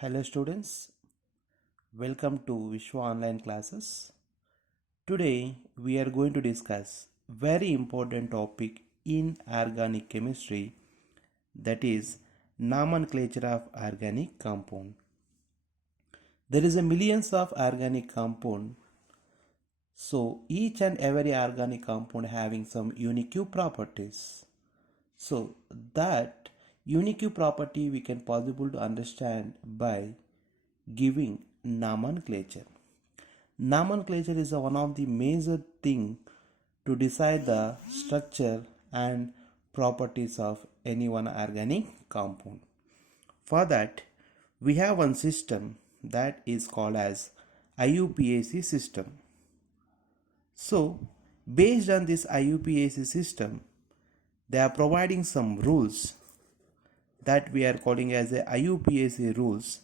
Hello students, welcome to Vishwa online classes. Today we are going to discuss very important topic in organic chemistry, that is nomenclature of organic compound. There is a millions of organic compound, so each and every organic compound having some unique properties. So that unique property we can possible to understand by giving nomenclature. Nomenclature is one of the major thing to decide the structure and properties of any one organic compound. For that, we have one system that is called as IUPAC system. So, based on this IUPAC system, they are providing some rules that we are calling as a IUPAC rules.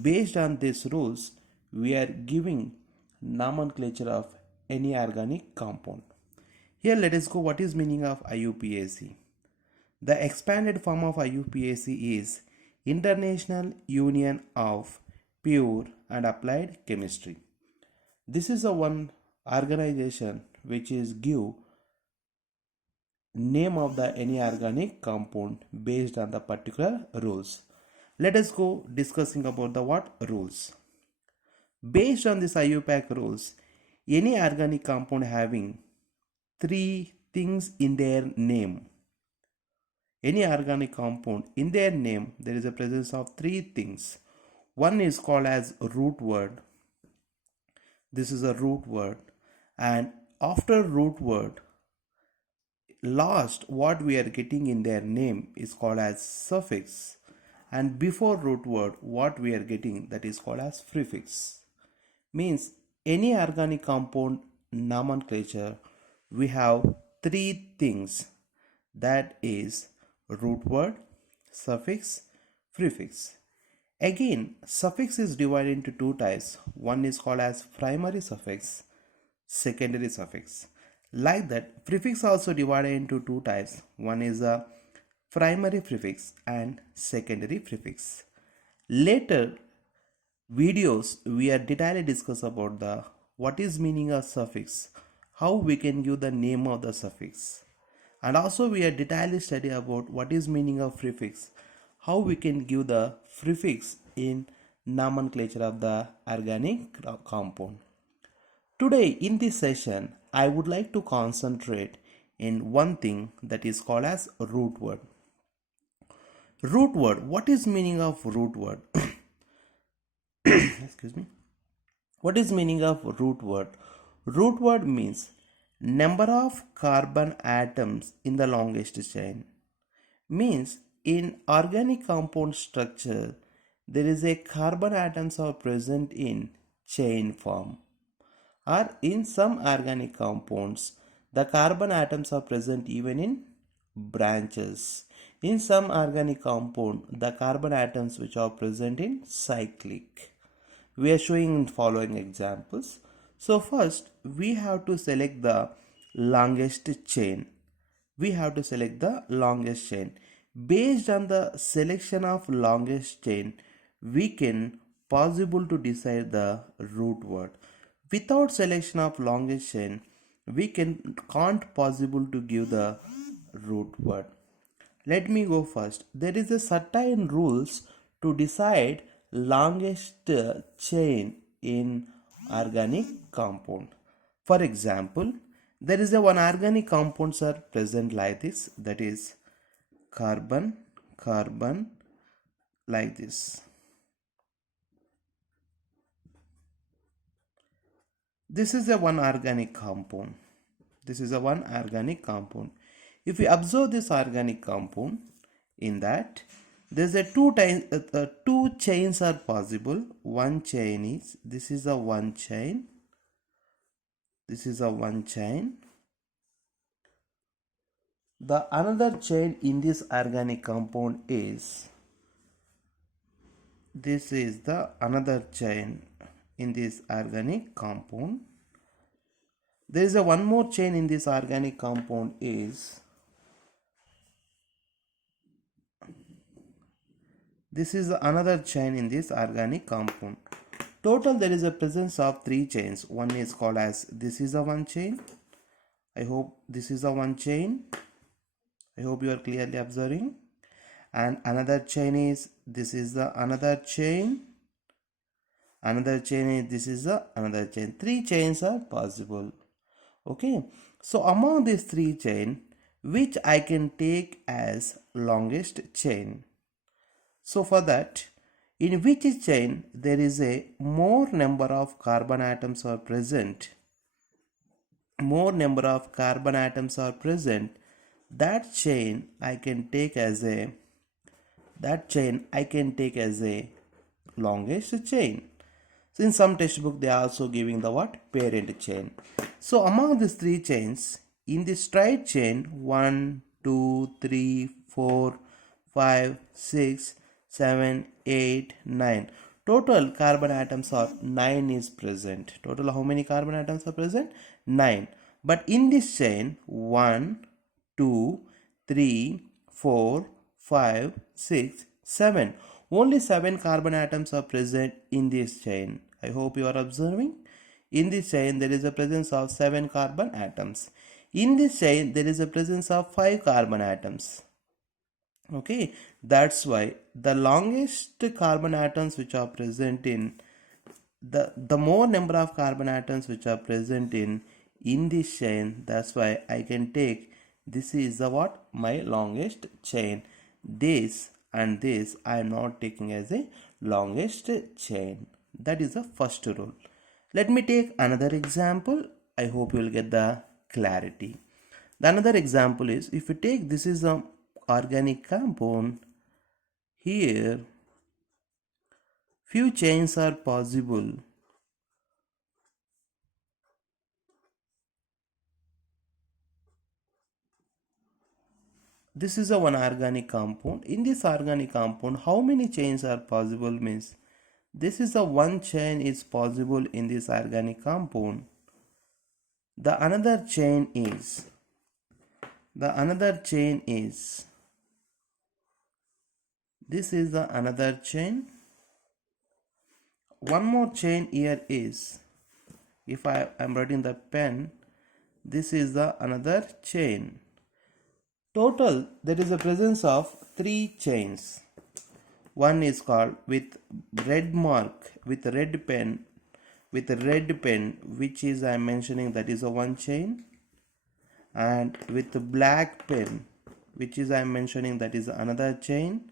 Based on these rules, we are giving nomenclature of any organic compound. Here let us go what is meaning of IUPAC. The expanded form of IUPAC is International Union of Pure and Applied Chemistry. This is a one organization which is give name of the any organic compound based on the particular rules. Let us go discussing about the what rules. Based on this IUPAC rules, any organic compound having three things in their name. Any organic compound in their name there is a presence of three things. One is called as root word. This is a root word, and after root word, last what we are getting in their name is called as suffix, and before root word what we are getting that is called as prefix. Means any organic compound nomenclature we have three things, that is root word, suffix, prefix. Again, suffix is divided into two types. One is called as primary suffix, secondary suffix. Like that, prefix also divided into two types. One is a primary prefix and secondary prefix. Later videos we are detailedly discuss about the what is meaning of suffix, how we can give the name of the suffix, and also we are detailedly study about what is meaning of prefix, how we can give the prefix in nomenclature of the organic compound. Today in this session I would like to concentrate in one thing that is called as root word. Root word, what is meaning of root word? Excuse me. What is meaning of root word? Root word means number of carbon atoms in the longest chain. Means in organic compound structure there is a carbon atoms are present in chain form, or in some organic compounds the carbon atoms are present even in branches. In some organic compound the carbon atoms which are present in cyclic. We are showing following examples. So first we have to select the longest chain. We have to select the longest chain. Based on the selection of longest chain, we can possible to decide the root word. Without selection of longest chain, we can't possible to give the root word. Let me go first. There is a certain rules to decide longest chain in organic compound. For example, there is a one organic compounds are present like this, that is carbon, carbon, like this. This is a one organic compound. This is a one organic compound. If we observe this organic compound, in that there's a two chains are possible. One chain is, this is a one chain, this is a one chain. The another chain in this organic compound is, this is the another chain in this organic compound. There is a one more chain in this organic compound is, This is another chain in this organic compound. Total there is a presence of 3 chains. One is called as, this is a one chain. I hope this is a one chain. I hope you are clearly observing. And another chain is, this is the another chain. Another chain is, this is the another chain. 3 chains are possible. Okay. So among these 3 chain, which I can take as longest chain. So for that, in which chain there is a more number of carbon atoms are present, more number of carbon atoms are present, that chain I can take as a, longest chain. So in some textbook they are also giving the what? Parent chain. So among these 3 chains, in the straight chain, 1, 2, 3, 4, 5, 6, 7, 8, 9. Total carbon atoms are 9 is present. Total how many carbon atoms are present? 9. But in this chain, 1, 2, 3, 4, 5, 6, 7. Only 7 carbon atoms are present in this chain. I hope you are observing. In this chain, there is a presence of 7 carbon atoms. In this chain, there is a presence of 5 carbon atoms. Okay, that's why the longest carbon atoms which are present in the more number of carbon atoms which are present in this chain, that's why I can take, this is the what? My longest chain. This and this I am not taking as a longest chain. That is the first rule. Let me take another example. I hope you will get the clarity. The another example is, if you take, this is a organic compound, here few chains are possible. This is a one organic compound. In this organic compound, how many chains are possible means, this is a one chain is possible in this organic compound. The another chain is, this is the another chain. One more chain here is, if I am writing the pen, this is the another chain. Total there is a presence of 3 chains. One is called with red mark, with red pen, which is I am mentioning, that is a one chain, and with the black pen, which is I am mentioning, that is another chain.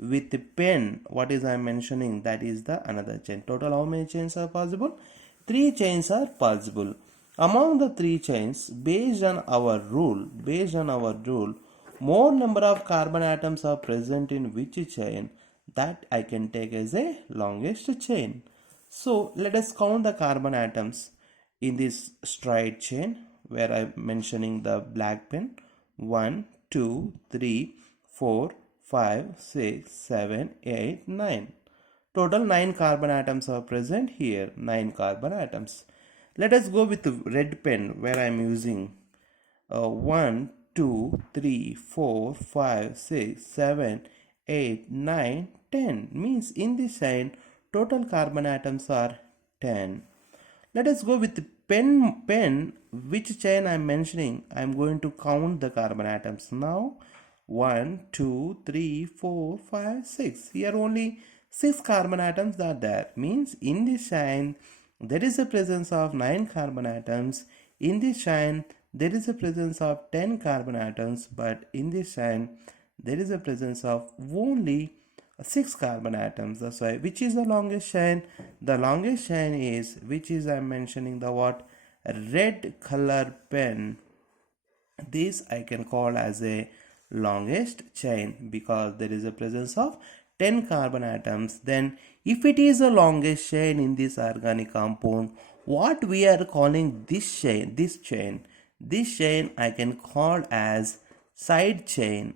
With the pen, what is I am mentioning, that is the another chain. Total how many chains are possible? 3 chains are possible. Among the 3 chains, based on our rule, more number of carbon atoms are present in which chain, that I can take as a longest chain. So let us count the carbon atoms in this straight chain, where I am mentioning the black pen. 1, 2, 3, 4, 5, 6, 7, 8, 9. Total 9 carbon atoms are present here. 9 carbon atoms. Let us go with the red pen, where I am using 1, 2, 3, 4, 5, 6, 7, 8, 9, 10. Means in this chain, total carbon atoms are 10. Let us go with the pen, which chain I am mentioning. I am going to count the carbon atoms now. 1, 2, 3, 4, 5, 6. Here only 6 carbon atoms are there. Means in this chain, there is a presence of 9 carbon atoms. In this chain, there is a presence of 10 carbon atoms. But in this chain, there is a presence of only 6 carbon atoms. That's why, which is the longest chain? The longest chain is, which is I am mentioning, the what? Red color pen. This I can call as a longest chain, because there is a presence of 10 carbon atoms. Then if it is the longest chain in this organic compound, what we are calling this chain I can call as side chain.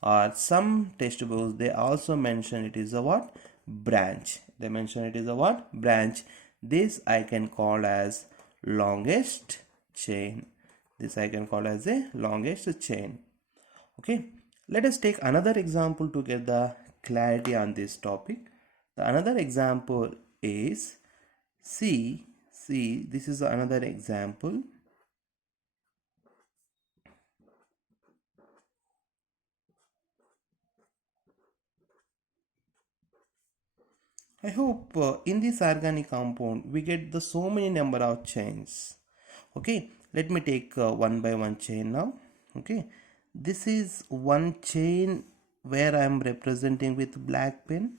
Or some textbooks they also mention it is a what? Branch. They mention it is a what? Branch. This I can call as longest chain. This I can call as a longest chain. Okay. Let us take another example to get the clarity on this topic. The another example is this is another example. I hope in this organic compound we get the so many number of chains. Okay, let me take one by one chain now. Okay, this is one chain where I am representing with black pen.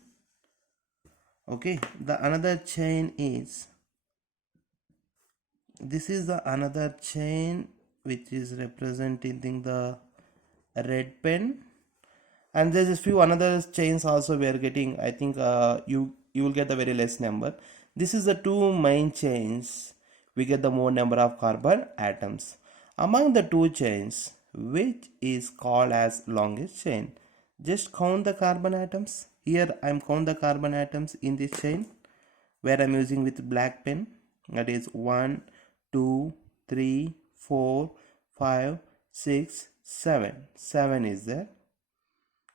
Okay, the another chain is, this is the another chain which is representing the red pen, and there's a few another chains also we are getting. I think you will get the very less number. This is the two main chains. We get the more number of carbon atoms among the two chains, which is called as longest chain. Just count the carbon atoms. Here I am count the carbon atoms in this chain where I am using with black pen. That is 1 2 3 4 5 6 7. 7 is there.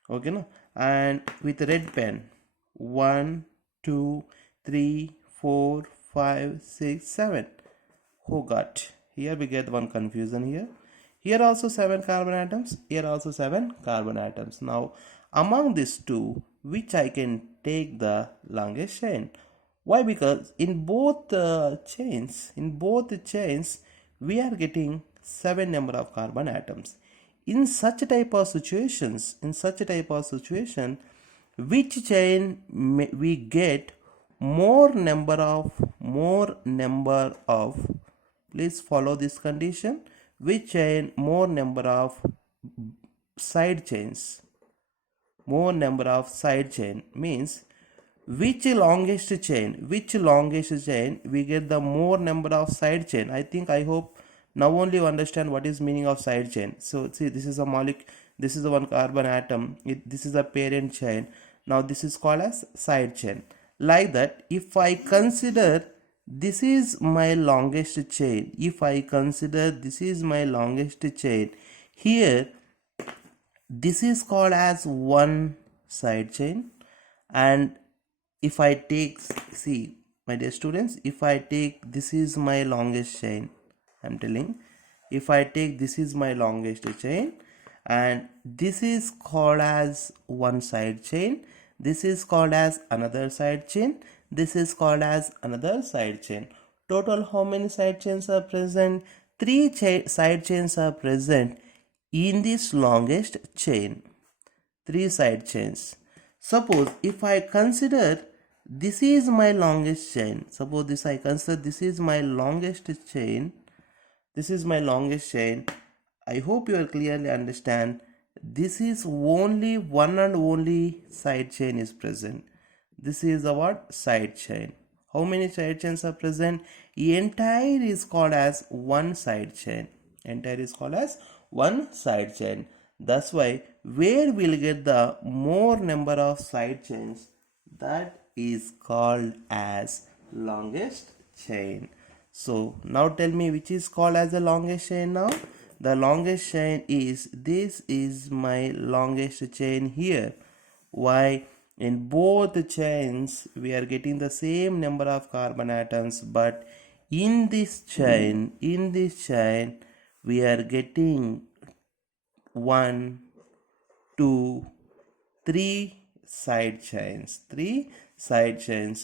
Okay, no? And with red pen 1 2 3 4 5 6 7. Oh god, here we get one confusion here. Here also 7 carbon atoms, here also 7 carbon atoms. Now among these two, which I can take the longest chain? Why? Because in both chains we are getting 7 number of carbon atoms. In such type of situations, which chain we get more number of, please follow this condition, which chain more number of side chains, means which longest chain we get the more number of side chain. I hope now only you understand what is meaning of side chain. So see, this is a molecule, this is the one carbon atom, this is a parent chain. Now this is called as side chain. Like that, if I consider this is my longest chain, here this is called as one side chain. And if I take, see my dear students, if I take this is my longest chain, I'm telling, if I take this is my longest chain and this is called as one side chain, this is called as another side chain, this is called as another side chain. Total how many side chains are present? 3 side chains are present in this longest chain. 3 side chains. Suppose if I consider this is my longest chain, this is my longest chain, I hope you are clearly understand, this is only one and only side chain is present. This is the what? Side chain. How many side chains are present? Entire is called as one side chain. That's why where we'll get the more number of side chains, that is called as longest chain. So now tell me which is called as the longest chain now. The longest chain is, this is my longest chain here. Why? In both chains we are getting the same number of carbon atoms, but in this chain we are getting 1 2 3 side chains.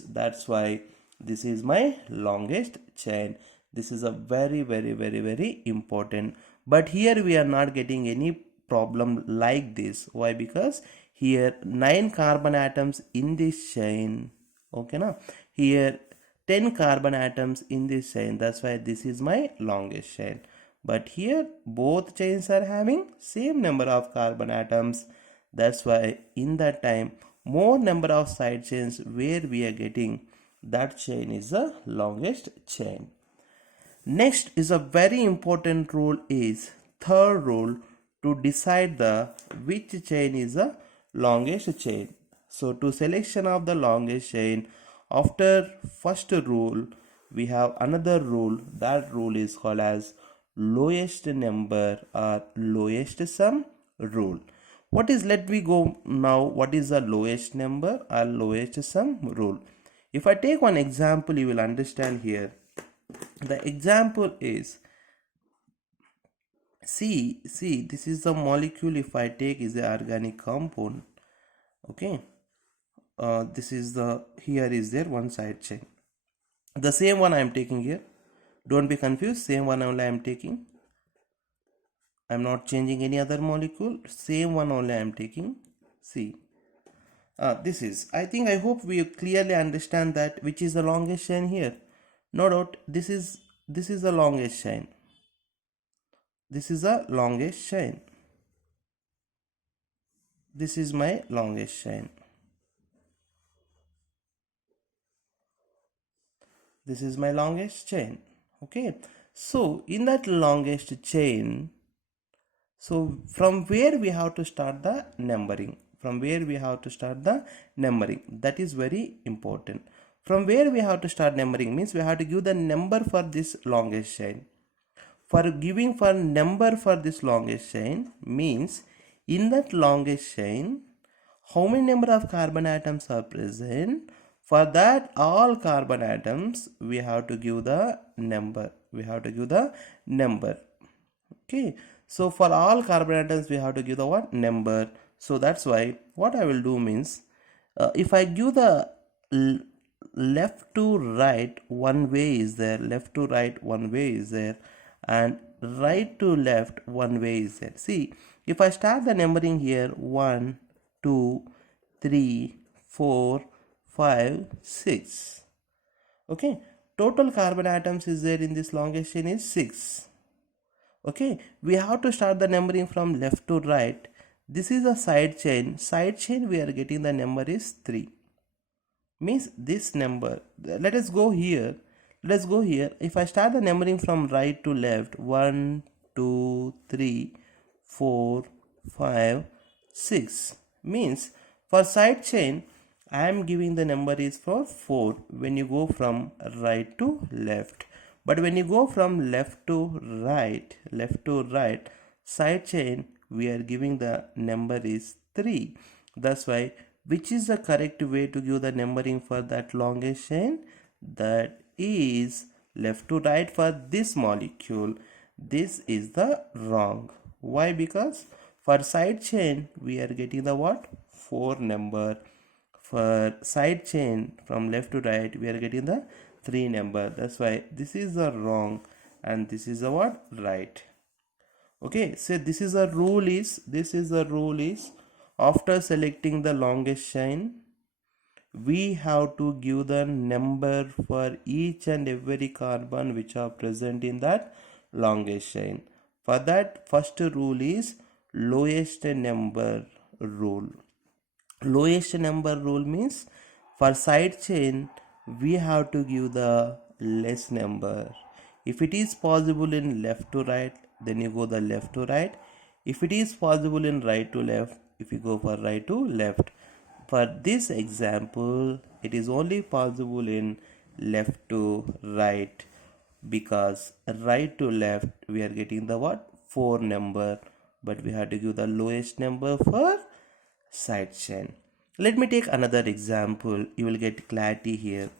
That's why this is my longest chain. This is a very important. But here we are not getting any problem like this. Why? Because here 9 carbon atoms in this chain. Okay, now here 10 carbon atoms in this chain. That's why this is my longest chain. But here both chains are having same number of carbon atoms. That's why in that time more number of side chains where we are getting, that chain is the longest chain. Next is a very important rule, is third rule, to decide the which chain is the longest chain. So to selection of the longest chain, after first rule we have another rule. That rule is called as lowest number or lowest sum rule. What is, let me go now, what is the lowest number or lowest sum rule? If I take one example, you will understand here. The example is, see, this is the molecule. If I take is the organic compound, okay, this is the, here is there one side chain, the same one I am taking here, don't be confused, same one only I am taking, I am not changing any other molecule, same one only I am taking. See, this is, I think, I hope we clearly understand that which is the longest chain here. No doubt, this is the longest chain, this is the longest chain, this is my longest chain, this is my longest chain. Okay, so in that longest chain, so from where we have to start the numbering, that is very important. From where we have to start numbering means we have to give the number for this longest chain. For giving for number for this longest chain means, in that longest chain, how many number of carbon atoms are present? For that all carbon atoms we have to give the number. Okay, so for all carbon atoms we have to give the what? Number. So that's why what I will do means, if I give the left to right, one way is there, left to right one way is there, and right to left one way is there. See, if I start the numbering here, 1 2 3 4 5 6, okay, total carbon atoms is there in this longest chain is 6. Okay, we have to start the numbering from left to right. This is a side chain, we are getting the number is 3, means this number, let us go here, if I start the numbering from right to left, 1 2 3 4 5 6, means for side chain I am giving the number is for 4 when you go from right to left. But when you go from left to right, side chain, we are giving the number is 3. That's why, which is the correct way to give the numbering for that longest chain? That is left to right for this molecule. This is the wrong. Why? Because for side chain, we are getting the what? 4 number. For side chain from left to right, we are getting the 3 number. That's why this is the wrong and this is the what? Right. Okay, so this is the rule is after selecting the longest chain, we have to give the number for each and every carbon which are present in that longest chain. For that, first rule is lowest number rule. Lowest number rule means for side chain we have to give the less number. If it is possible in left to right, then you go the left to right. If it is possible in right to left, if you go for right to left. For this example, it is only possible in left to right, because right to left we are getting the what? 4 number, but we have to give the lowest number for side chain. Let me take another example. You will get clarity here.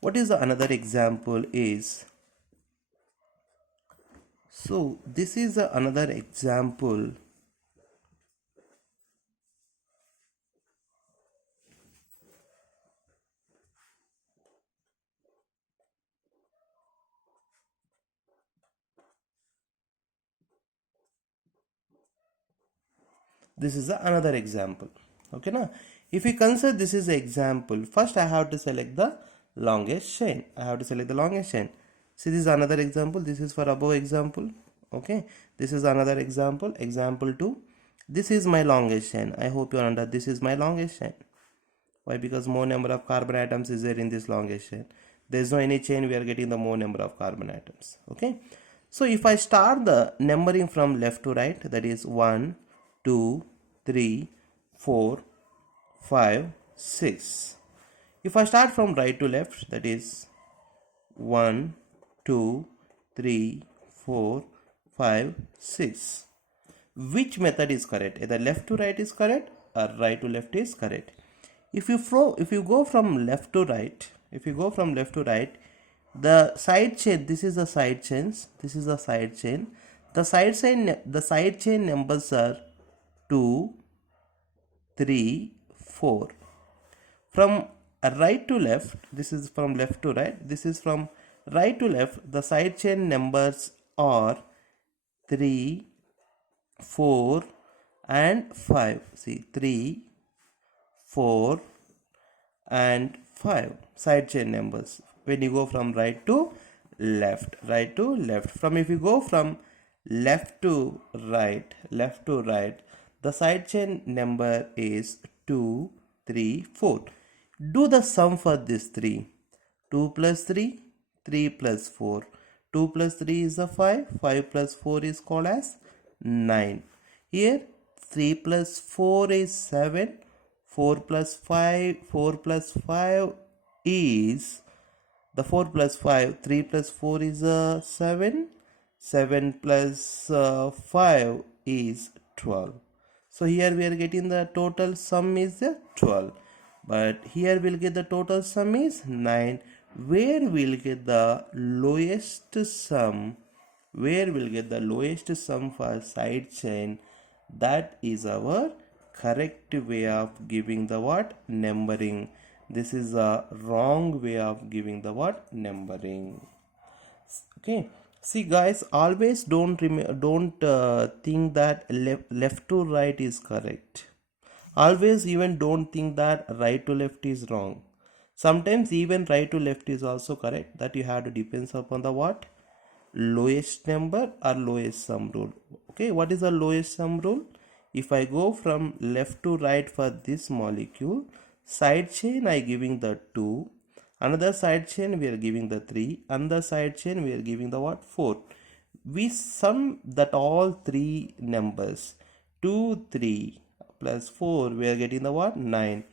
What is the another example is? So this is another example. This is another example. Okay, now if we consider this is an example, first I have to select the longest chain. See, this is another example. This is for above example. Okay, this is another example. Example 2. This is my longest chain. I hope you understand. This is my longest chain. Why? Because more number of carbon atoms is there in this longest chain. There is no any chain we are getting the more number of carbon atoms. Okay, so if I start the numbering from left to right, that is 1 2 3 4 5 6. If I start from right to left, that is 1 2 3 4 5 6. which method is correct, either left to right is correct or right to left is correct. If you go from left to right, the side chain, this is the side chains, the side chain numbers are 2, 3, 4. From right to left, this is from left to right, this is from right to left, the side chain numbers are 3, 4 and 5. See, 3, 4 and 5 side chain numbers when you go from right to left. From if you go from left to right, the side chain number is 2, 3, 4. Do the sum for this 3. 2 plus 3, 3 plus 4. 2 plus 3 is a 5. 5 plus 4 is called as 9. Here 3 plus 4 is 7. 4 plus 5 is the 4 plus 5. 3 plus 4 is 7. 7 plus 5 is 12. So here we are getting the total sum is 12. But here we'll get the total sum is 9. Where we'll get the lowest sum? For side chain? That is our correct way of giving the what? Numbering. This is a wrong way of giving the what? Numbering. Okay. See guys, always don't think that left to right is correct. Always even don't think that right to left is wrong. Sometimes even right to left is also correct. That you have to depends upon the what? Lowest number or lowest sum rule. Okay, what is the lowest sum rule? If I go from left to right for this molecule, side chain I giving the 2, another side chain we are giving the 3, another side chain we are giving the what? 4. We sum that all three numbers. 2, 3 plus 4, we are getting the what? 9.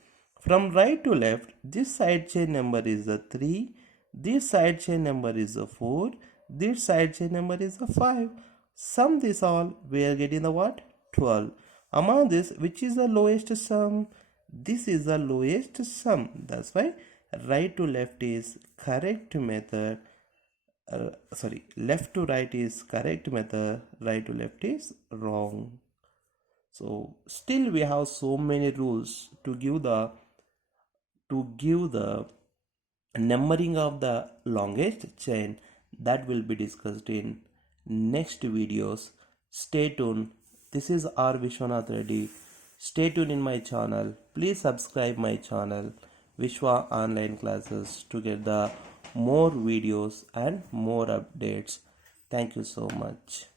From right to left, this side chain number is the 3, this side chain number is the 4, this side chain number is the 5. Sum this all, we are getting the what? 12. Among this, which is the lowest sum? This is the lowest sum. That's why right to left is correct method. Left to right is correct method, right to left is wrong. So still we have so many rules to give the numbering of the longest chain. That will be discussed in next videos. Stay tuned. This is R. Vishwanath Reddy. Stay tuned in my channel. Please subscribe my channel Vishwa Online Classes to get the more videos and more updates. Thank you so much.